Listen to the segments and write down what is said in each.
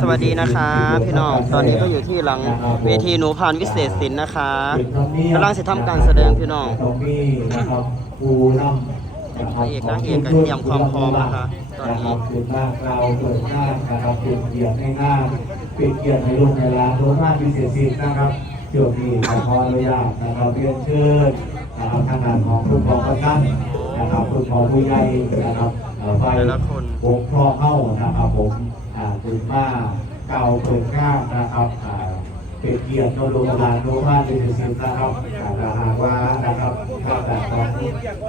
สวัสดีนะคะ พี่น้องตอนนี้ก็อยู่ที่หลังเวทีหนูพานวิเศษศิลป์นะคะกำลังจะทำการแสดงพี่น้องตรงนี้นะครับปูน้ำพระเอกนางเอกก็เตรียมความพร้อมนะคะตอนนี้นะครับคือมากเราเปิดหน้านะครับเป็นเกียรติให้หน้าเป็นเกียรติให้ลูกในร้านโดนมากพิเศษสินะครับเกี่ยวนี้ขอขออนุญาตนะครับเรียนเชิญนะครับทางด้านของคุณพ่อพระท่านนะครับคุณพ่อผู้ใหญ่นะครับเอ่อไฟแต่ละคนปกครองเข้านะครับผม อ่าถึงมาเก่าเปิดง่ามนะครับอ่าเป็นเกียรติโนโลลานโนบ้านเป็นสิบนะครับอ่าถ้าหากว่านะครับถ้าแบบของ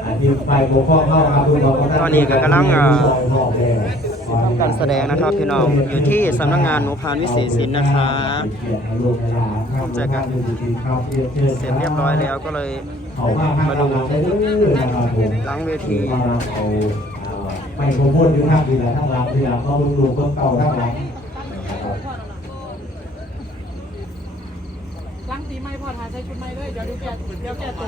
อ่าที่ไปปกครองเข้าครับคุณพ่อพระท่านตอนนี้ก็กำลังอ่าพ่อแม่ทำการแสดงนะครับพี่น้องอยู่ที่สำนักงานหนูพานวิเศษศิลป์นะคะเจอกันเสร็จเรียบร้อยแล้วก็เลยมาดูนะครับผมหลังเวทีมาเอา ไปโปรโมทอยู่ทางดีแหละทางหลังดีละเขาดูเพิ่มเก่าทางหลังนะครับล้างสีไม้พอทาใช้ชุดไม้ด้วยเดี๋ยวดูแกเดี๋ยวแกตัว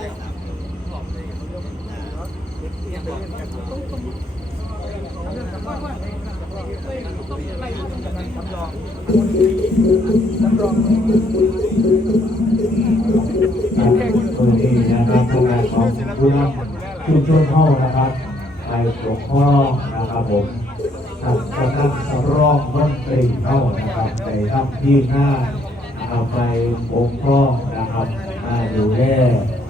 ต้องไล่มาตั้งแต่นั้นจำลองจำลองตัวนี้นะครับทางงานของผู้นำชุมชนเข้านะครับ ไปปกครองนะครับผมทำกำลังสำรองมนตรีเข้านะครับไปทำที่หน้านะครับไปปกครองนะครับมาดูแล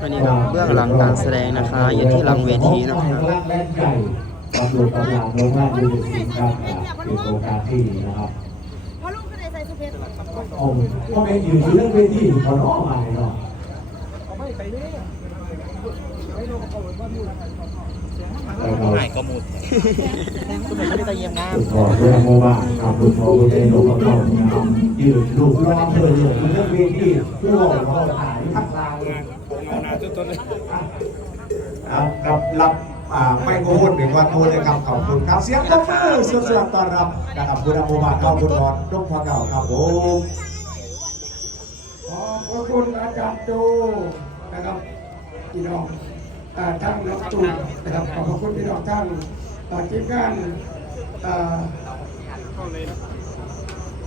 อันนี้ก็เบื้องหลังการแสดงนะคะ อยู่ที่หลังเวทีนะครับกำลังแล่นใหญ่ตำรวจกำลังโรงงานยูนิสิตครับเป็นโครงการที่นะครับพอลูกก็ได้ใส่สุเพชรผมก็เป็นอยู่ที่เรื่องเวทีเขาน้องมาเนาะไม่ ใส่เลยไม่รู้เขาว่าอยู่แต่เราก็มุดคุณไม่ได้ตะเยียมน้คุณพ่อเรื่องโมบายครับคุณพ่อคุณยายลูกเขานะครับยืนลูกร้องเธอเลยเรื่องเวทีผู้บอกเขาถ่ายทักลางเลยครับกับรับอ่าไม่โกหกหนึ่งวันโทษเลยครับขอบคุณครับเสียงปรบมือเสียงต้อนรับนะครับคุณอโมบายเข้าคุณรอดลูกพ่อเก่าครับผมขอบพระคุณอาจารย์โจนะครับ พี่น้องอ่าทั้งน้องตูนนะครับขอบพระคุณพี่น้องทั้งอ่าทีมงานอ่า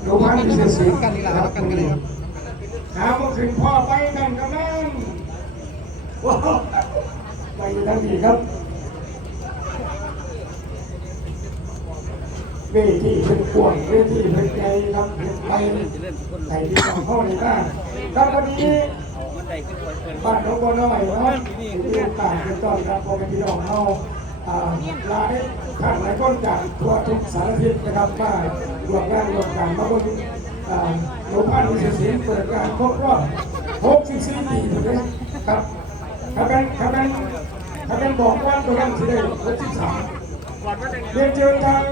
โรงพยาบาลพิเศษศรีกันนี่แหละครับกันกันเลยครับหาเมื่อคืนพ่อไปกันกันนั่นว้าวไปทั้งนี้ครับเวทีเป็นกวงเวทีเป็นไงครับไปไปที่น้องเข้าในบ้านครับวันนี้ บ้านน้องบัวน้อยเนาะมีโอกาสเป็นต้อนรับพ่อแม่พี่น้องเราหลายท่านหลายคนจากทั่วทุกสารทิศนะครับมารวมงานรวมกันมาบนอ่าโรงพยาบาลวิเศษศรีเปิดงานครบรอบ64ปีเลยครับถ้าเป็นถ้าเป็นถ้าเป็นบอกว่าตัวนั้นที่ได้63เรียนเชิญทาง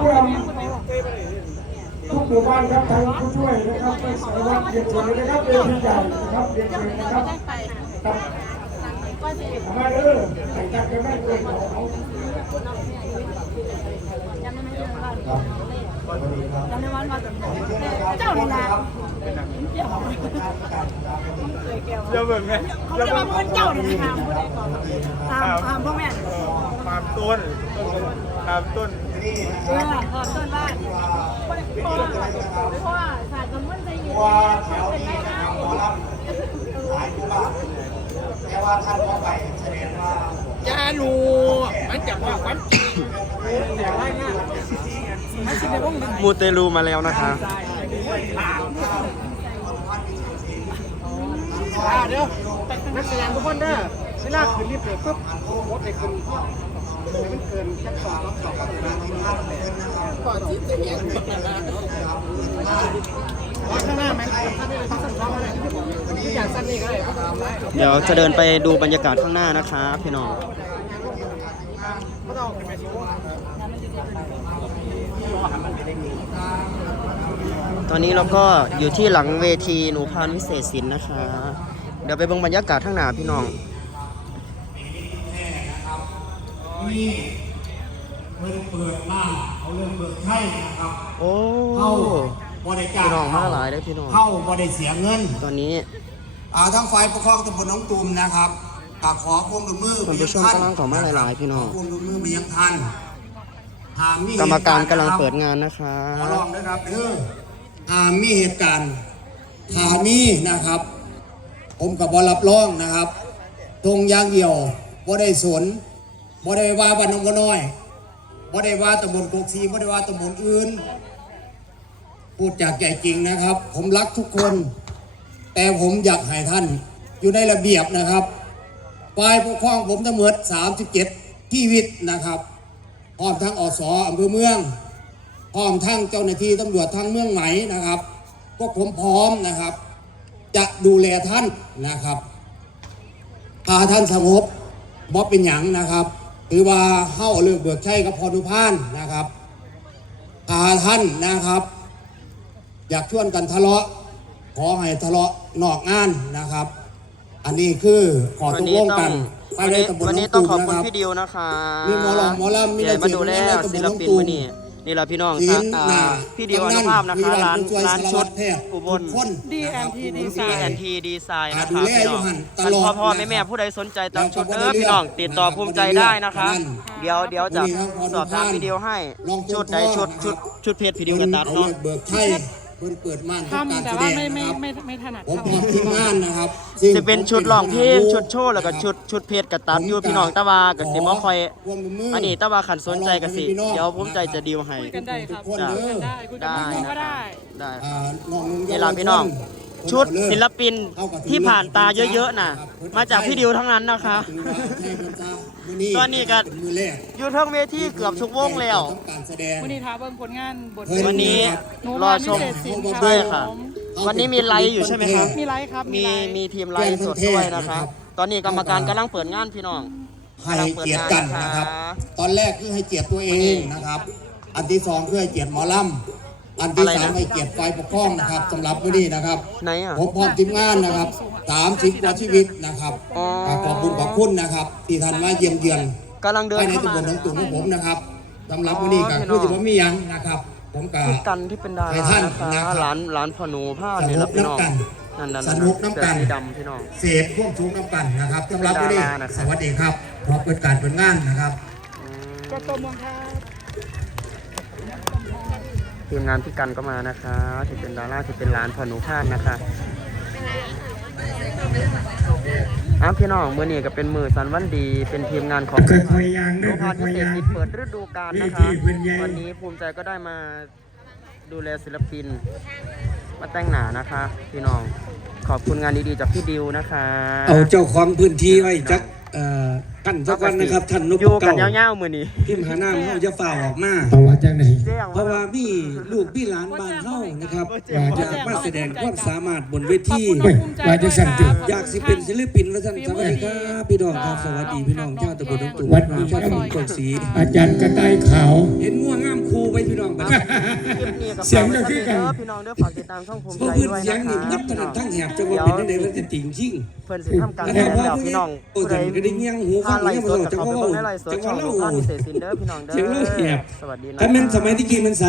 ผู้นำ ทุกหมู่บ้านครับทางผู้ช่วยนะครับไปสารวัตรเรียนเชิญนะครับเวทีใหญ่นะครับเรียนเชิญนะครับครับมาเด้อแต่งจัดกันไม่เกินเอาเอาเจ้านี่ละเดี๋ยวเบิ่งไงเขาจะมาเป็นเจ้านี่นะตามตามพ่อแม่ตามต้นตามต้น เออขอบต้นบ้านเพราะว่าศาสตร์สมมติจะอยู่ว่าแถวนี้นะครับหมอลำหลายหมู่บ้านแต่ว่าท่านก็ไปแสดงว่ายาหนูมันจับว่าความจริงมูเตลูมาแล้วนะคะเดี๋ยวนักแสดงทุกคนเด้อเวลาขึ้นลิฟต์เลยปุ๊บรถไปขึ้น ก่อนที่จะแยกข้างหน้าไหมข้างหน้าเขาอะไรอย่างสั้นนี่ก็ได้เขาทำได้เดี๋ยวจะเดินไปดูบรรยากาศข้างหน้านะคะพี่น้องตอนนี้เราก็อยู่ที่หลังเวทีหนูพานวิเศษศิลป์นะคะ เดี๋ยวไปเบิ่งบรรยากาศข้างหน้าพี่น้อง นี่เพิ่งเปิดมาเขาเริ่มเปิดให้นะครับ โอ้ เข้าบริการพี่น้องมาหลายได้อพี่น้อง เข้าบริเสียเงิน ตอนนี้ อ่าทั้งฝ่ายปกครองตำบลหน้องตูมนะครับอ่าขอความร่วมมือท่านผู้ชมกำลังเข้ามาหลายๆพี่น้องขอความร่วมมือมายังท่านหากมีกรรมการหตุกำลังนะครับเปิดงานนะครัขอบร้องนะครับเออหากมีเหตุการณ์หามีนะครับ ผมกับบอรับรองนะครับตรงอยางเดียวบ่ได้สน บ่ได้ว่าบ้านน้องก็น้อยบ่ได้ว่าตำบลกกซีบ่ได้ว่าตำบลอื่น พูดจากใจจริงนะครับ ผมรักทุกคน แต่ผมอยากให้ท่านอยู่ในระเบียบนะครับฝ่ายปกครองผมทั้งหมด37ที่วิทย์นะครับพร้อมทั้งอสอำเภอเมืองพร้อมทั้งเจ้าหน้าที่ตำรวจทางเมืองไหนนะครับพวกผมพร้อมนะครับ จะดูแลท่านนะครับพาท่านสงบบ่เป็นหยังนะครับ ถือว่าเฮ้าเลือกเบิกใช้กับพอนุพานนะครับพาท่านนะครับ อยากชวนกันทะเลาะ ขอให้ทะเลาะนอกงานนะครับ อันนี้คือขอวัตกนี้ลงต้อกังนภาวัยนในนี้ตำบลวันหนนี้องต้อตูงมขอบนะคุณครับพี่ดิวนะคะมีหมอลำหมอลำมีใหญ่มาดูแลในตำบลศิลปินหนองตูมวัน นี้นี่เราพี่น้องศีลอ่าหนาพี่ดิวอนุภาพนะคะร้านร้านชุดอุบลดีแอนทีดีไซดีน์แอนทีดีไซน์นะดูคะแลพี่อยู่น้องหั่นตท่านลอดพ่อพ่อนะแม่คแม่รับผู้ใดสนใจตามชุดแล้วก็เด้อบ่ได้พี่น้องเลือกติดต่อภูมิใจได้นะคะนั่นเดี๋ยวเดี๋ยวจะวันนี้ครับสอบถามพี่ดิวให้ลองชุดใดชุดชุดชุดเพจพี่ดิวเพิ่กันนตัดเอาเนาะ เลือกเบิกไทยเพิ่นเปิดม่านทำการทำแต่แสดว่างไม่ไม่นะครับไม่ไม่ถนัดผมพเท่าร้อมทีมงานนะครับจะเป็นชุดร้องเพลงชุดโชว์แล้วก็ชุดชุดเพจกับตัดอยู่พี่น้องแตะวากับสิบ่ค่อยอันนี้แตะวาขันสนใจกับสิเดี๋ยวผมใจจะดีลให้ คุยกันได้ครับคนจ้ะเด้อได้คุยกันได้ก็ได้ ได้ อ่าน้องนุ่งนี่ล่ะพี่น้อง ชุดศิลปินที่ผ่านตาเยอะๆน่ะ มาจากพี่ดิวทั้งนั้นนะคะ ตอนนี้ก็เป็นมือแรกอยู่เทั้งเวทีเกือบทุกวงแล้วทำการแสดงวันนี้ท้าเบิ่งผลงานบทเฮ้ยวันนี้หนูรมาอพิชมเศษสินใช่ค่ะค่ะ วันนี้มีไลฟ์อยู่ใช่ไหมครับมีไลฟ์ครับมีไลฟ์มีทีมไลฟ์สดด้วยนะคะ ตอนนี้กรรมการกำลังเปิดงานพี่น้องให้เกียรติกันนะครับ ตอนแรกคือให้เกียรติตัวเองนะครับ อันที่สองคือให้เกียรติหมอลำ อันที่อะไรสามนะให้เกียรติฝ่ายปกครองนะครับสำหรับวันนี้นะครับ ไหนอะ ผมพร้อมทีมงานนะครับสามสิบกว่าชีวิตนะครับอ๋อขอบคุณขอบคุณนะครับ ที่ท่านมาเยี่ยมเยือนกำลังเดินภายในเข้าตำบมาลหนองตุ่มของผมนะครับสำหรับวันนี้ก็อ๋อพี่น้องคือจะผมมีหยังนะครับ ผมก็ พี่กันที่เป็นดาให้ราท่านนะคะนะครับร้านร้านพอหนูผ้าเนี่ยละพี่น้องสนุกน้ำกันนั่นนั่นสนุกน้ำกัน เสื้อสีดำพี่น้อง เสพพวกชูน้ำกันนะครับสำหรับวันนี้ดารานะครับ สวัสดีครับพร้อมเปิดการเปิดงานนะครับ อืม ก็กรมวังคา ทีมงานพี่กันก็มานะคะที่เป็นดาราที่เป็นร้านพอหนูผ้านะคะอ้าวพี่น้องมื้อนี้ก็เป็นมือสันวันดี เป็นทีมงานของค่อยๆย่างหนูเด้อพรค่พิอยเศๆษย่างสิเปิดฤดูกาลนะวิคะธีเป็นไงวันนี้ภูมิใจก็ได้มาดูแลศิลปิน มาแต่งหนานะคะ พี่น้องขอบคุณงานดีๆจากพี่ดิวนะคะ เอาเจ้าของพื้นที่ไว้จัก เอ่อท่านสักวันนะครับท่านนอพยู่กันเก่ายาวๆมือนี้พิมพ์หาน้ำเขาจะฝ่าออกมาเอาว่าจังไหนเจ๊ยังเพราะว่ามีลูกพี่หลานบ้านเฮานะครับว่าจะอยากมาแสดงความสามารถบนเวทีเฮ้ยว่าจะสั่นติอยากสิเป็นศิลปินว่าท่านสวัสดีครับพี่น้องครับสวัสดีพี่น้องชาวตะบนดงตุ่มวัดดีชาวตำบลกงสีอาจารย์กระต่ายขาว เห็นง่วงงามครูไว้พี่น้องบัดคลิปนี้กับ เสียงก็คือกันพี่น้องเด้อฝากติดตามช่องภูมิเพราะใจพื้นด้วยเสียงนะนี่คะนับถนัดทั้งแหบจะเดี๋ว่ายวเป็นได้แล้วจะติ่งชิงเพิ่นสิทำการอันแสนี้ดงพอแล้วผู้พี่ใหญ่น้องโอ้ยผู้ใดก็ได้เงี้ยงหูฟัผ่างนไลเงี้ยฟ์มาสตดลอดกับจังเขาหไปวะเบิ่งในไลฟ์สดเล่าช่องหนูท่านพิเศษสินเด้อพี่น้องเด้อเสียงเล่าแหบสวัสดีนะถ้าเป็นสมัยที่กี้มันสาย